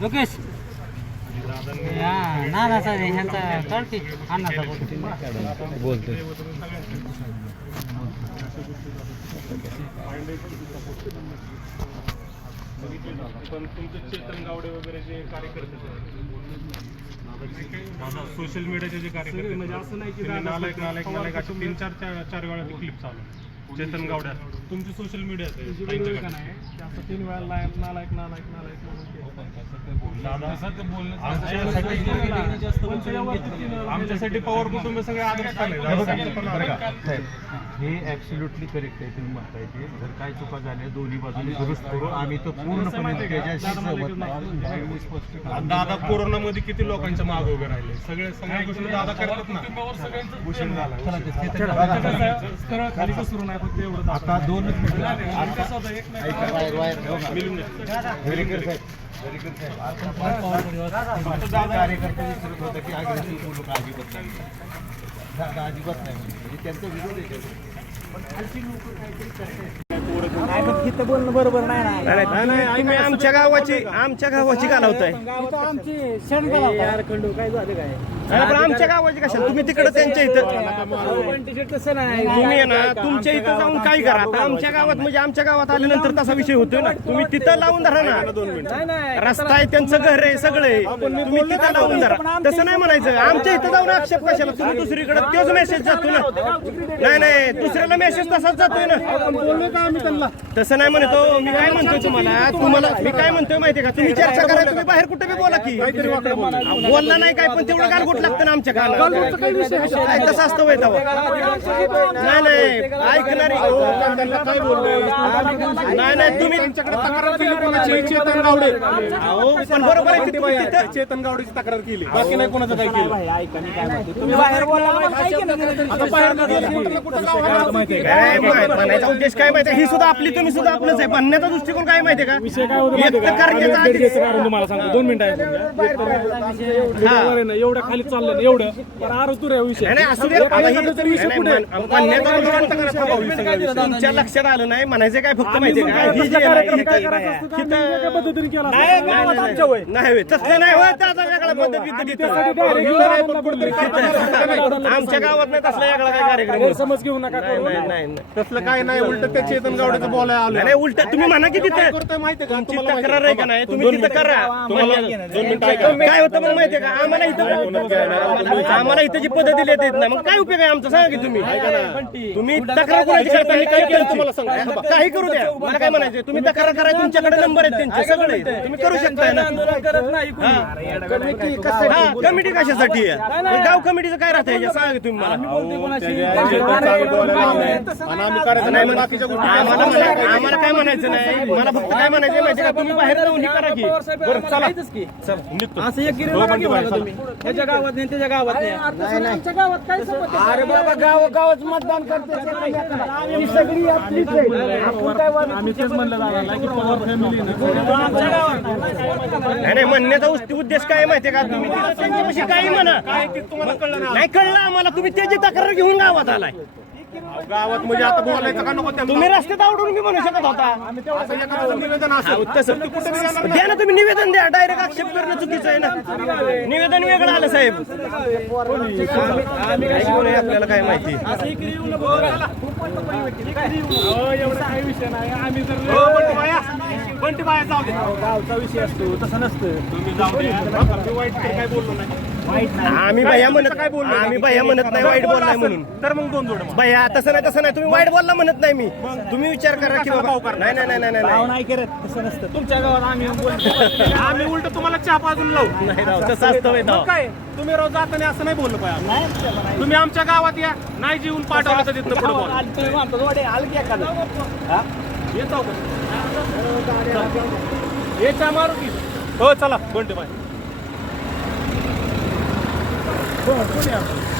लोकेश. ह्यांचा पण तुमचे चेतन गावडे वगैरे जे कार्यकर्ते सोशल मीडियाचे जे कार्यकर्ते म्हणजे असं नाही की नालायक नालायक नालायक असे तीन चार चार चार वेळा क्लिप चालू आहे. चेतन गावड्या. तुमची सोशल मीडिया तीन वेळा नालायक नालायक नालायक नालायक आमच्यासाठी पवार कुटुंब सगळे आदर्श हे ऍब्सोल्युटली करेक्ट आहे तुम्ही म्हणताय ते. जर काय चुका झाल्या दोन्ही बाजूने दुरुस्त करू आम्ही तर पूर्णपणे त्याच्याशी सहमत नाही दादा कोरोनामध्ये किती लोकांच्या मागे उभे राहिले? सगळे सगळ्या गोष्टी दादा करतात ना. भूषण झाला सरळ खाली सुरू नाही आता दोनच वायर, वायर, कार्यकर्ते की अग्रेसिव्ह बोलू का अजिबात नाही. दादा अजिबात नाही म्हणजे त्यांचा विरोध आहे. पण खालची लोक काहीतरी करतायत बोलणं बरोबर नाही ना. नाही नाही तुम्ही आमच्या गावाची आमच्या गावाची घालवताय आमची खंडू काय झालं काय पण आमच्या गावाची कशाला? तुम्ही तिकडे त्यांच्या इथं. तसं नाही तुम्ही आहे ना तुमच्या इथं जाऊन काय करा? आता आमच्या गावात म्हणजे आमच्या गावात आल्यानंतर तसा विषय होतोय ना. तुम्ही तिथं लावून धरा ना. रस्ता आहे त्यांचं घर आहे सगळे तुम्ही तिथं लावून धरा. तसं नाही म्हणायचं. आमच्या इथं जाऊन आक्षेप कशाला? तुम्ही दुसरीकडे तोच मेसेज जातो ना. नाही नाही दुसऱ्याला मेसेज तसाच जातोय ना. तसं नाही म्हणतो मी काय म्हणतोय तुम्हाला? तुम्हाला मी काय म्हणतोय माहितीये का? तुम्ही चर्चा करा तुम्ही बाहेर कुठे बी बोला की. बोलला नाही काय पण तेवढं गालगोट लागतं ना आमच्या कानाला काय तसं असतं वय नाही नाही. ऐकणारी नाही नाही तुम्ही तक्रार केली कोणाची चेतन गावडे. अहो, पण बरोबर आहे की तुम्ही तिथं चेतन गावडेची तक्रार केली. बाकी नाही कोणाचं काय केलं. तुम्ही बाहेर बोलला काय केलं? आता बाहेर नका कुठं लावा माहिती काय म्हणायचा उद्देश काय माहिती? ही सुद्धा आपली तुम्ही सुद्धा आपलंच आहे. म्हणण्याचा दृष्टिकोन काय माहितीये का? व्यक्त आधी- कारण तुम्हाला सांगतो. दोन मिनिटं एवढं खाली चाललं ना एवढं. पण आर तू रे विषय. नाही, नाही, असू दे. आता हे- नाही, नाही, म्हण- म्हणण्याचा दृष्टिकोन तुमच्या लक्षात आलं नाही म्हणायचं काय फक्त माहितीये का? ही जी आहे ना, ही- ही- पद्धतीने केला नाही, नाही, नाही, नाही होय. तसलं नाही होय त्याचा वेगळा पद्धती आमच्या गावात नाही तसला वेगळा काय कार्यक्रम. घेऊ नका नाही, नाही, नाही, नाही. तसलं काय नाही उलट ते चेतन गावडेचं बोलायला आलं. नाही, उलट तुम्ही म्हणा की तिथे तुमची तुम्हाला तक्रार आहे का नाही? तुम्ही तिथं करा. काय होतं मग माहितीये का? आम्हाला इथं आम्हाला इथं जी पद्धती देत येत नाही मग काय उपयोग आहे आमचा? सांगा की तुम्ही. तुम्ही तक्रार कोणाची करता मी काय केलं तुम्हाला सांगा. काही करू द्या. मला काय म्हणायचं तुम्ही तक्रार करा तुमच्याकडे नंबर आहेत त्यांचे सगळे. तुम्ही करू शकताय ना. हा. कमिटी कशासाठी? आहे? गाव कमिटीचं काय राहतं ह्याच्यात सांगा तुम्ही मला. नाही म्हणा- आम्हाला म्हणा- आम्हाला काय म्हणायचं नाही. मला फक्त काय म्हणायचं माहिती का? तुम्ही बाहेर जाऊन हे करा की. बरं चला. चल, निघतो. असं एक तुम्ही. ह्याच्या गावात नाही त्याच्या गावात नाही. आमच्या गावात काय अरे बाबा गाव गावात मतदान करते. ही सगळी आपलीच आहे आपण काय वाद- आम्ही तेच म्हणलं दादाला की पवार फॅमिली आमच्या गावात. नाही. म्हणण्याचा उस- उद्देश काय माहितीये का? तुम्ही त्यांच्यापाशी काही म्हणा. तुम्हाला कळलं ना? नाही कळलं आम्हाला. तुम्ही त्याची तक्रार घेऊन गावात आलाय. गावात म्हणजे आता बोलायचं का नको त्यांना? तुम्ही रस्त्यात आवडून मी म्हणू शकत होता. असं एखादं निवेदन असेल तसं द्या ना तुम्ही निवेदन द्या. डायरेक्ट आक्षेप करणं चुकीचं आहे ना. निवेदन वेगळं आलं साहेब. आम्ही काय बोलू आपल्याला काय माहिती? हो, बंटी बाया, बंटी बाया जाऊ दे. गावचा विषय असतो तसं नसतं. तुम्ही जाऊ दे. मी वाईट काही काय बोललो नाही. आम्ही भैया म्हणत आम्ही भैया म्हणत नाही वाईट बोललाय म्हणून. तर मग दोन जोड भैया तसं नाही तसं नाही. तुम्ही वाईट बोलला म्हणत नाही मी. तुम्ही विचार करा की बाबा नाही नाही नाही नाही नाही गाव नाही. करत तसं नसतं. तुमच्या गावात आम्ही उलट तुम्हाला चहा पाजून लावू. नाही तसं असतं. काय? तुम्ही रोज जाताना असं नाही बोललं पाहिजे तुम्ही आमच्या गावात या. नाही जीवन पाठवलं तर तिथनं बोला. की एखादं. हा? चहा मारू की हो चला. बंटी बाय. 我也不。